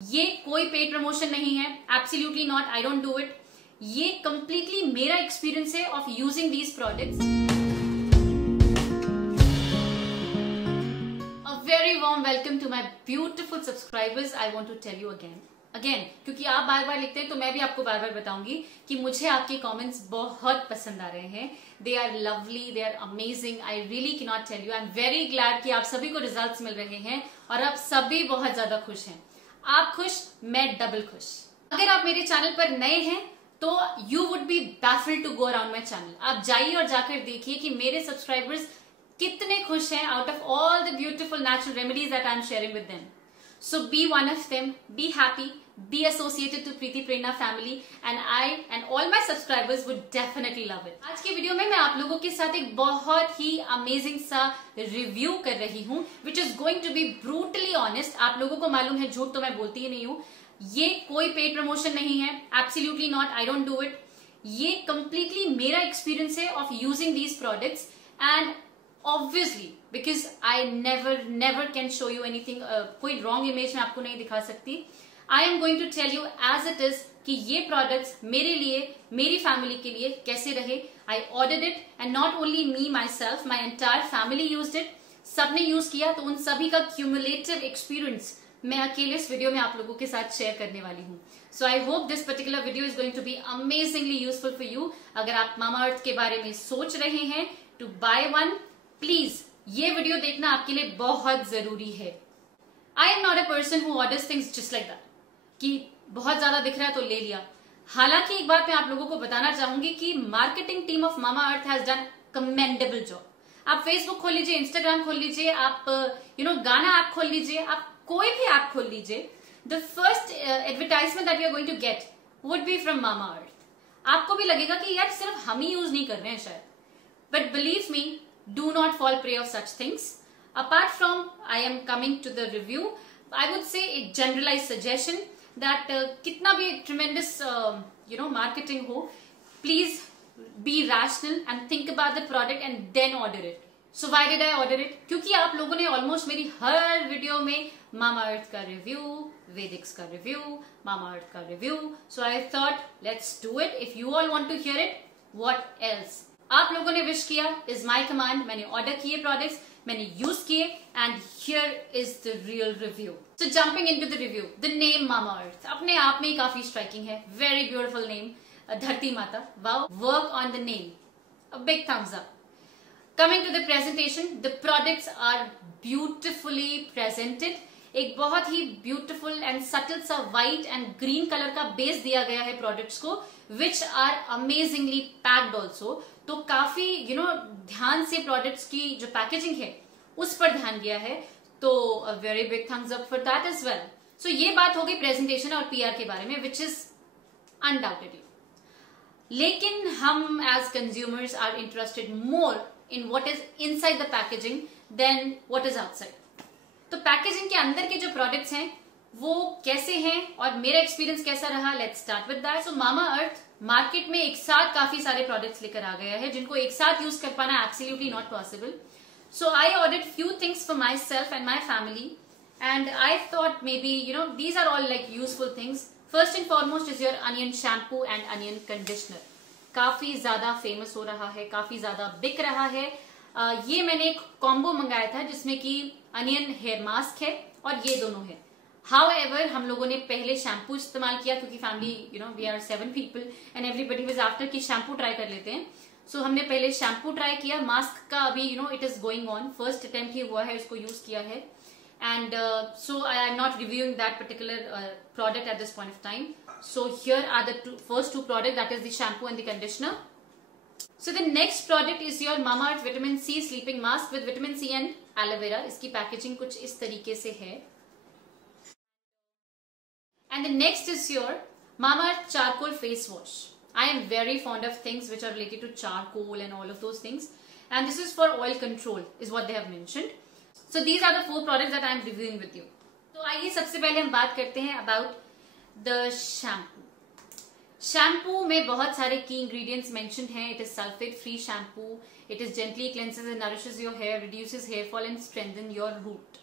ये कोई paid promotion नहीं है, absolutely not, I don't do it. ये कंप्लीटली मेरा एक्सपीरियंस है of using these products. A very warm welcome to my beautiful subscribers. I want to tell you again, क्योंकि आप बार बार लिखते हैं तो मैं भी आपको बार बार बताऊंगी कि मुझे आपके कमेंट्स बहुत पसंद आ रहे हैं। They are lovely, they are amazing, I really can not tell you. I am very glad कि आप सभी को रिजल्ट्स मिल रहे हैं और आप सभी बहुत ज्यादा खुश हैं। आप खुश, मैं डबल खुश। अगर आप मेरे चैनल पर नए हैं तो you would be baffled to go around my channel. आप जाइए और जाकर देखिए कि मेरे सब्सक्राइबर्स कितने खुश हैं out of all the beautiful natural remedies that I am sharing with them. So be one of them, be happy, be associated to Preeti Prerna family, and I and all my subscribers would definitely love it. आज की video में मैं आप लोगों के साथ एक बहुत ही अमेजिंग सा रिव्यू कर रही हूँ, which is going to be brutally honest. आप लोगों को मालूम है झूठ तो मैं बोलती ही नहीं हूँ। ये कोई पेड प्रमोशन नहीं है, absolutely not, I don't do it. ये completely मेरा एक्सपीरियंस है of using these products, and obviously because I never can show you anything, कोई wrong image मैं आपको नहीं दिखा सकती। I am going to tell you as it is कि ये products मेरे लिए, मेरी family के लिए कैसे रहे। I ordered it and not only me myself, my entire family used it. सबने यूज किया, तो उन सभी का cumulative experience मैं अकेले इस वीडियो में आप लोगों के साथ शेयर करने वाली हूँ। So I hope this particular video is going to be amazingly useful for you. अगर आप Mamaearth के बारे में सोच रहे हैं to buy one, प्लीज ये वीडियो देखना आपके लिए बहुत जरूरी है। आई am not a person who orders things just like that कि बहुत ज्यादा दिख रहा है तो ले लिया। हालांकि एक बात मैं आप लोगों को बताना चाहूंगी कि marketing team of Mamaearth has done commendable job. आप फेसबुक खोल लीजिए, इंस्टाग्राम खोल लीजिए, आप गाना ऐप खोल लीजिए, आप कोई भी ऐप खोल लीजिए, the first advertisement that you are going to get would be from Mamaearth। आपको भी लगेगा कि यार सिर्फ हम ही यूज नहीं कर रहे हैं शायद, but believe me, do not fall prey of such things. Apart from I am coming to the review, I would say a generalized suggestion that kitna bhi tremendous marketing ho, please be rational and think about the product and then order it. So why did I order it? क्योंकि आप लोगों ने almost मेरी हर video में Mamaearth का review, Vedix का review, Mamaearth का review, so I thought let's do it. If you all want to hear it, what else? आप लोगों ने विश किया, इज माई कमांड। मैंने ऑर्डर किए प्रोडक्ट्स, मैंने यूज किए, and here is the real review. So jumping into the review, the name Mamaearth अपने आप में ही काफी स्ट्राइकिंग है। वेरी ब्यूटीफुल नेम, धरती माता, wow, work on the name, a big thumbs up. Coming to the presentation, the products are beautifully presented. एक बहुत ही ब्यूटिफुल एंड सटल सा व्हाइट एंड ग्रीन कलर का बेस दिया गया है प्रोडक्ट्स को, which are amazingly packed also. तो काफी ध्यान से प्रोडक्ट्स की जो पैकेजिंग है उस पर ध्यान दिया है, तो a very big thumbs up for that as well. So ये बात हो गई प्रेजेंटेशन और पीआर के बारे में, विच इज अनडाउटेडली। लेकिन हम as consumers are interested more in what is inside the packaging than what is outside. तो पैकेजिंग के अंदर के जो प्रोडक्ट्स हैं वो कैसे हैं और मेरा एक्सपीरियंस कैसा रहा, let's start with that. So Mamaearth market में एक साथ काफी सारे प्रोडक्ट्स लेकर आ गया है जिनको एक साथ यूज कर पाना absolutely not possible. So I ordered few things for myself and my family, and I thought maybe these are all like useful things. First and foremost is your onion shampoo and onion conditioner. काफी ज्यादा famous हो रहा है, काफी ज्यादा बिक रहा है। ये मैंने एक कॉम्बो मंगाया था जिसमें कि अनियन हेयर मास्क है और ये दोनों है। However, हम लोगों ने पहले शैम्पू इस्तेमाल किया क्योंकि family we are 7 people and everybody was after कि शैम्पू ट्राई कर लेते हैं। सो हमने पहले शैम्पू ट्राई किया। मास्क का अभी it is going on, first attempt ही हुआ है, इसको यूज किया है, and so I am not reviewing that particular product at this point of time. So here are the first two product, that is the shampoo and the conditioner. So the next product is your Mamaearth Vitamin C Sleeping Mask with Vitamin C and Aloe Vera. इसकी packaging कुछ इस तरीके से है। And the next is your Mamaearth Charcoal Face Wash. I am very fond of things which are related to charcoal and all of those things. And this is for oil control, is what they have mentioned. So these are the 4 products that I am reviewing with you. तो आइए सबसे पहले हम बात करते हैं about the shampoo. Shampoo में बहुत सारे की इंग्रेडिएंट्स मेंशन्ड हैं। It is sulphate free shampoo, it is gently cleanses and nourishes your hair, reduces hair fall and strengthen your root.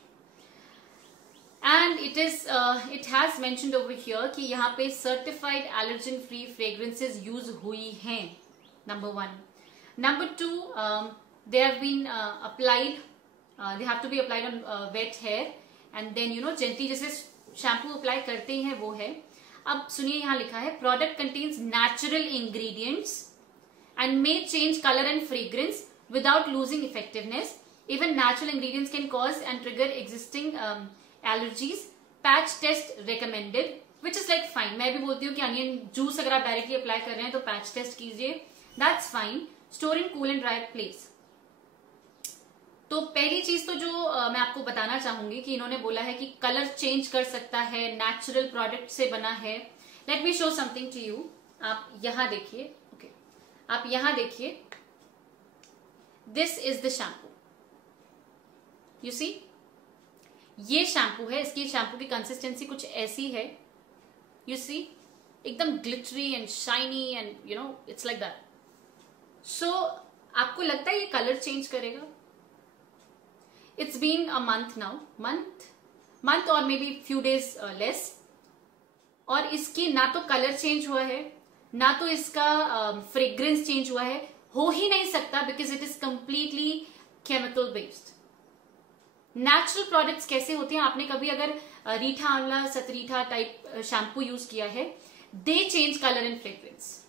And it has mentioned over here कि यहाँ पे certified allergen free fragrances use हुई हैं, number 1. Number 2, they have been applied, they have to be applied on wet hair and then gently, जैसे shampoo apply करते हैं वो है. अब सुनिए, यहाँ लिखा है product contains natural ingredients and may change color and fragrance without losing effectiveness. Even natural ingredients can cause and trigger existing allergies. Patch test recommended, which is like fine. मैं भी बोलती हूँ कि अनियन जूस अगर आप directly apply कर रहे हैं तो पैच टेस्ट कीजिए, that's fine. Store in cool and dry place. तो पहली चीज तो जो मैं आपको बताना चाहूंगी कि इन्होंने बोला है कि कलर चेंज कर सकता है, नेचुरल प्रोडक्ट से बना है. Let me show something to you. आप यहां देखिए, आप यहां देखिए, this is the shampoo. You see, ये शैम्पू है. इसकी शैम्पू की कंसिस्टेंसी कुछ ऐसी है. यू सी, एकदम glittery and shiny and it's like that. So आपको लगता है ये कलर चेंज करेगा? It's been a month now, month or may be few days less, और इसकी ना तो कलर चेंज हुआ है, ना तो इसका फ्रेग्रेंस चेंज हुआ है. हो ही नहीं सकता because it is completely chemical based. Natural products कैसे होते हैं, आपने कभी अगर रीठा आंवला सतरीठा टाइप शैम्पू यूज किया है, दे चेंज कलर एंड फ्रेग्रेंस.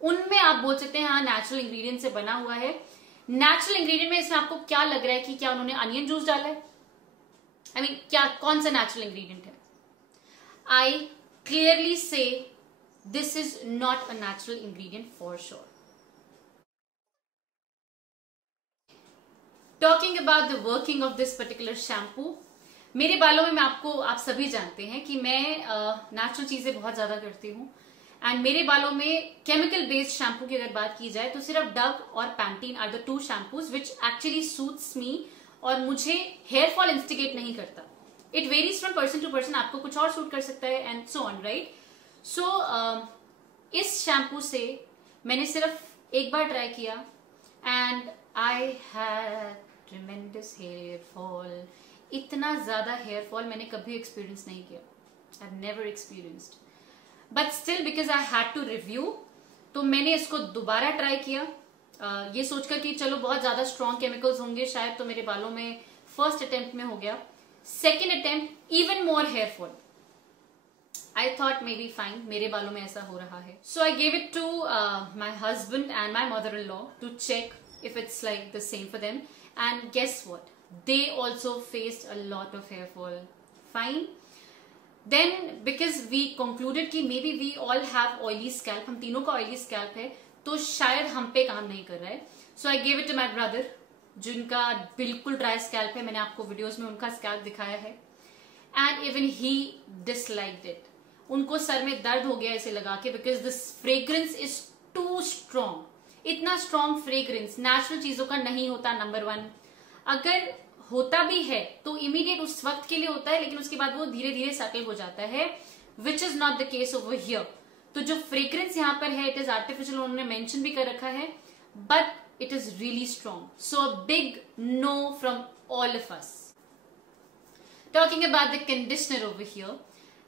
उनमें आप बोल सकते हैं हाँ नेचुरल इंग्रेडिएंट से बना हुआ है. नेचुरल इंग्रेडिएंट में इसमें आपको क्या लग रहा है कि क्या उन्होंने अनियन जूस डाला है? आई मीन क्या, कौन सा नेचुरल इंग्रेडिएंट है? आई क्लियरली से this is not a natural ingredient for sure. Talking about the working of this particular shampoo, मेरे बालों में आप सभी जानते हैं कि मैं नेचुरल चीजें बहुत ज्यादा करती हूँ, एंड मेरे बालों में केमिकल बेस्ड शैम्पू की अगर बात की जाए तो सिर्फ डव और Pantene are the 2 shampoos which actually suits me, और मुझे हेयर फॉल इंस्टिगेट नहीं करता. It varies from person to person, आपको कुछ और सूट कर सकता है and so on, right? So इस शैम्पू से मैंने सिर्फ एक बार ट्राई किया and I had tremendous hair fall. इतना ज्यादा हेयर फॉल मैंने कभी एक्सपीरियंस नहीं किया. I have never experienced, but still because I had to review, तो मैंने इसको दोबारा ट्राई किया, ये सोचकर कि चलो बहुत ज्यादा स्ट्रॉन्ग केमिकल्स होंगे शायद, तो मेरे बालों में फर्स्ट अटेम्प्ट में हो गया. Second attempt even more hair fall. I thought maybe fine, मेरे बालों में ऐसा हो रहा है. So I gave it to my husband and my mother-in-law to check if it's like the same for them. And guess what? They also faced a lot of hair fall. Fine. Then because we concluded कि maybe we all have oily scalp, हम तीनों का oily scalp है, तो शायद हम पे काम नहीं कर रहा है. So I gave it to my brother, जिनका बिल्कुल dry scalp है. मैंने आपको वीडियोस में उनका scalp दिखाया है. And even he disliked it. उनको सर में दर्द हो गया ऐसे लगा के, because this fragrance is too strong. इतना स्ट्रॉन्ग फ्रेग्रेंस नेचुरल चीजों का नहीं होता. नंबर 1, अगर होता भी है तो इमीडिएट उस वक्त के लिए होता है, लेकिन उसके बाद वो धीरे धीरे सेटल हो जाता है, which is not the case over here. तो जो फ्रेग्रेंस यहाँ पर है इट इज आर्टिफिशियल, उन्होंने मेंशन भी कर रखा है, but it is really strong. So a big know from all of us. Talking about the conditioner over here,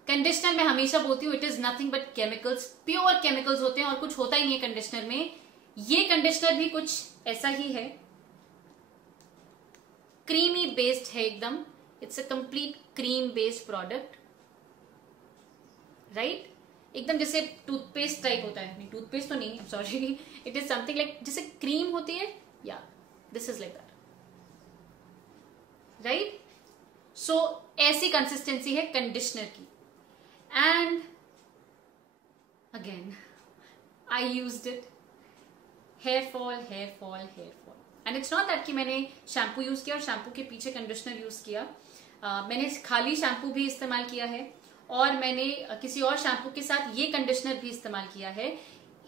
conditioner में हमेशा बोलती हूँ it is nothing but chemicals. Pure chemicals होते हैं और कुछ होता ही नहीं है कंडीशनर में. ये कंडीशनर भी कुछ ऐसा ही है, क्रीमी बेस्ड है एकदम. It's a complete cream based product, right? एकदम जैसे टूथपेस्ट टाइप होता है. नहीं, टूथपेस्ट तो नहीं, sorry, it is something like जैसे क्रीम होती है, या this is like that, right? So ऐसी कंसिस्टेंसी है कंडीशनर की. And again, I used it. Hair fall. And it's not that कि मैंने शैम्पू यूज किया और शैम्पू के पीछे कंडीशनर यूज किया. मैंने खाली शैम्पू भी इस्तेमाल किया है और मैंने किसी और शैम्पू के साथ ये कंडीशनर भी इस्तेमाल किया है.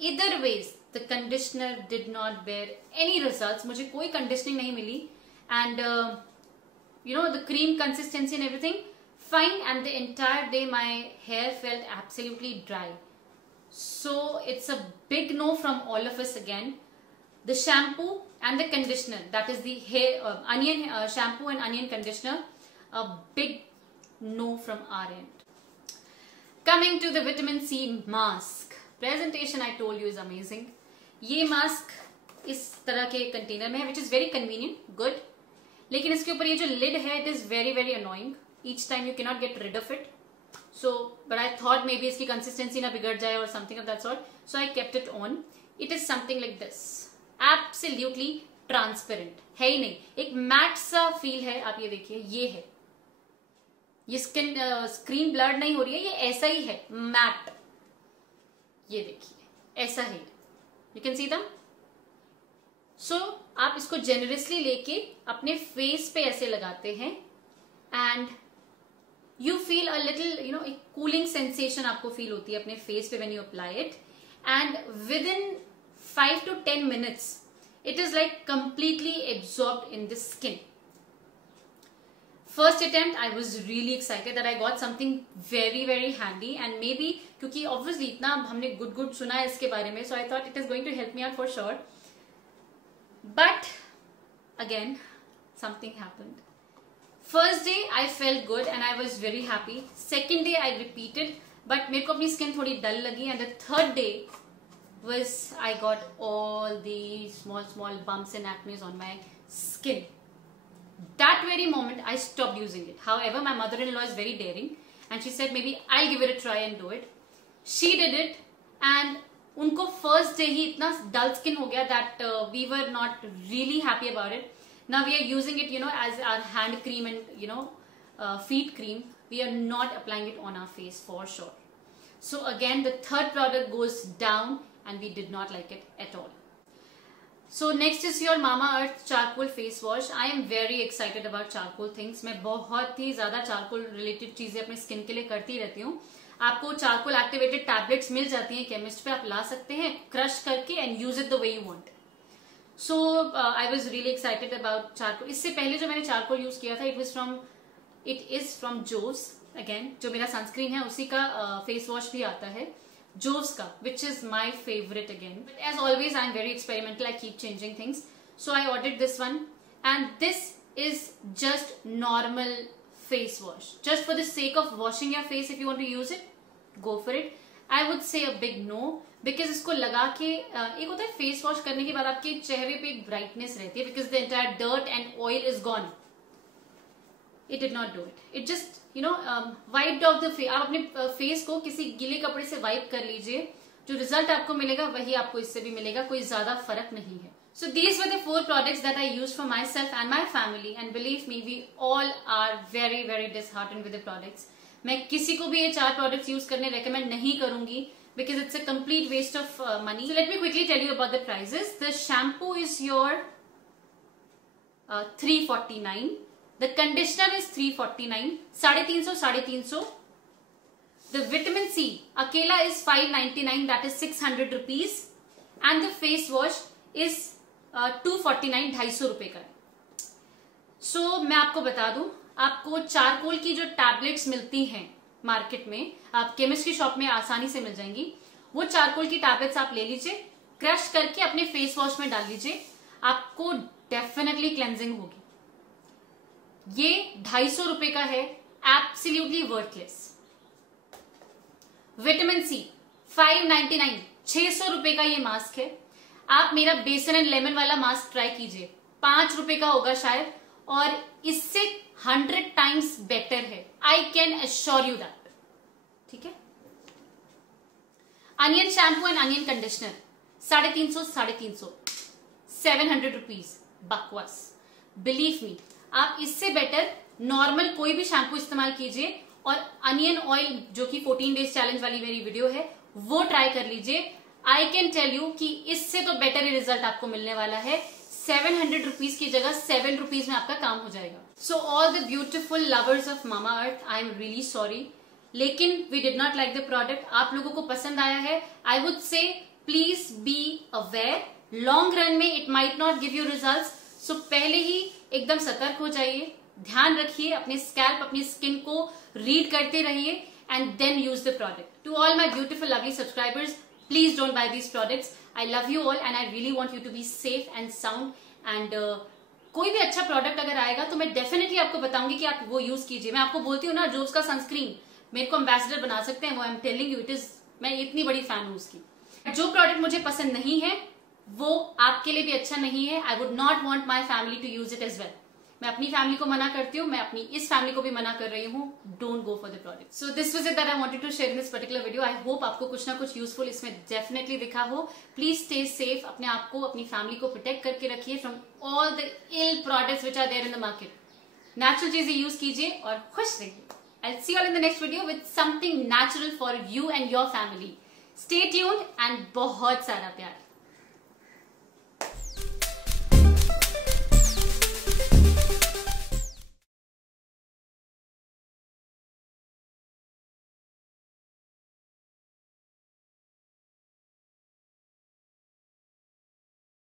Either ways, the conditioner did not bear any results. मुझे कोई कंडीशनिंग नहीं मिली. And the cream consistency and everything fine, and the entire day my hair felt absolutely dry. So it's a big no from all of us again. The shampoo and the conditioner, that is the hair onion shampoo and onion conditioner, a big no from our end. Coming to the vitamin C mask. Presentation I told you is amazing. ये mask इस तरह के container में है, which is very convenient, good. लेकिन इसके ऊपर ये जो lid है, it is very very annoying. Each time you cannot get rid of it. So, but I thought maybe इसकी consistency ना बिगड़ जाए or something of that sort. So I kept it on. It is something like this. Absolutely transparent. है ही नहीं, एक matte सा feel है. आप ये देखिए, ये है. ये स्क्रीन ब्लर नहीं हो रही है, ये ऐसा ही है, मैट. ये देखिए, ऐसा है. यू कैन सी दम. सो आप इसको जेनरसली लेके अपने फेस पे ऐसे लगाते हैं and you feel a little एक कूलिंग सेंसेशन आपको फील होती है अपने फेस पे when you apply it. And with in 5 to 10 minutes it is like completely absorbed in the skin. First attempt I was really excited that I got something very very handy and maybe क्योंकि obviously इतना हमने good सुना है इसके बारे में, so I thought it is going to help me out for sure. But again something happened. First day I felt good and I was very happy. Second day I repeated but मेरे को अपनी skin थोड़ी dull लगी and the third day was I got all these small bumps and acne on my skin. That very moment I stopped using it. However, my mother-in-law is very daring and she said maybe I'll give it a try and do it. She did it and उनको first day ही इतना dull skin हो गया that we were not really happy about it. Now we are using it as our hand cream and feet cream. We are not applying it on our face for sure. So again the third product goes down and we did not like it at all. So next is your Mamaearth charcoal face wash. I am very excited about charcoal things. मैं बहुत ही ज़्यादा charcoal related चीजें अपने skin के लिए करती रहती हूँ. आपको charcoal activated tablets मिल जाती हैं chemist पे, आप ला सकते हैं crush करके and use it the way you want. So I was really excited about charcoal. इससे पहले जो मैंने charcoal use किया था, it is from Joe's. Again जो मेरा sunscreen है उसी का face wash भी आता है. Joe's ka, which is my favorite again. But as always, I'm very experimental. I keep changing things. So I ordered this one, and this is just normal face wash. Just for the sake of washing your face, if you want to use it, go for it. I would say a big no because इसको लगा के एक होता है face wash करने के बाद आपके चेहरे पे एक brightness रहती है because the entire dirt and oil is gone. It did not do it. It just wiped off the face. आप अपने फेस को किसी गीले कपड़े से वाइप कर लीजिए, जो रिजल्ट आपको मिलेगा वही आपको इससे भी मिलेगा, कोई ज्यादा फर्क नहीं है. So these were the 4 products that I used for myself and my family, and believe me, we all are very very disheartened with the products. मैं किसी को भी ये 4 products use करने recommend नहीं करूंगी because it's a complete waste of money. So let me quickly tell you about the prices. The shampoo is your $349. The conditioner is $349, 350. The vitamin C अकेला is $599, that is 600 rupees, and the face wash is $249, 250 रुपए का. So मैं आपको बता दूं, आपको charcoal की जो टैबलेट्स मिलती हैं मार्केट में, आप केमिस्ट की शॉप में आसानी से मिल जाएंगी. वो चारकोल की टैबलेट्स आप ले लीजिए, क्रश करके अपने फेस वॉश में डाल लीजिए, आपको डेफिनेटली क्लेंजिंग होगी. ये 250 रुपए का है, एब्सोल्युटली वर्थलेस. विटामिन सी 599, 600 रुपए का ये मास्क है. आप मेरा बेसन एंड लेमन वाला मास्क ट्राई कीजिए, 5 रुपए का होगा शायद, और इससे 100 टाइम्स बेटर है. I can assure you that. ठीक है. Onion shampoo and onion conditioner 350, 700 rupees. बकवास. बिलीव मी, आप इससे बेटर नॉर्मल कोई भी शैम्पू इस्तेमाल कीजिए और अनियन ऑयल, जो कि 14 डेज चैलेंज वाली मेरी वीडियो है, वो ट्राई कर लीजिए. आई कैन टेल यू कि इससे तो बेटर ही रिजल्ट आपको मिलने वाला है. 700 रुपीज की जगह 7 रुपीज में आपका काम हो जाएगा. So all the beautiful lovers of Mamaearth, I am really sorry, लेकिन we did not like the product. आप लोगों को पसंद आया है. I would say please be aware, long run में it might not give you result. So पहले ही एकदम सतर्क हो जाइए, ध्यान रखिए, अपने स्कैल्प, अपनी स्किन को रीड करते रहिए, and then use the product. To all my beautiful lovely subscribers, please don't buy these products. I love you all and I really want you to be safe and sound and कोई भी अच्छा product अगर आएगा तो मैं definitely आपको बताऊंगी कि आप वो यूज कीजिए। मैं आपको बोलती हूँ ना, जो उसका सनस्क्रीन मेरे को एम्बेसडर बना सकते हैं, वो I am telling you it is, मैं इतनी बड़ी फैन हूँ उसकी। जो प्रोडक्ट मुझे पसंद नहीं है वो आपके लिए भी अच्छा नहीं है। I would not want my family to use it as well. मैं अपनी फैमिली को मना करती हूँ, मैं अपनी इस फैमिली को भी मना कर रही हूँ, don't go for the product. So this was it that I wanted to share in this particular video. I hope आपको कुछ ना कुछ यूजफुल इसमें डेफिनेटली दिखा हो। प्लीज स्टे सेफ, अपने आप को, अपनी फैमिली को प्रोटेक्ट करके रखिए from all the ill products which are there in the market. Natural चीजें यूज कीजिए और खुश रहिए। I'll see you all in the next video with something natural for you and your family. Stay tuned and बहुत सारा प्यार।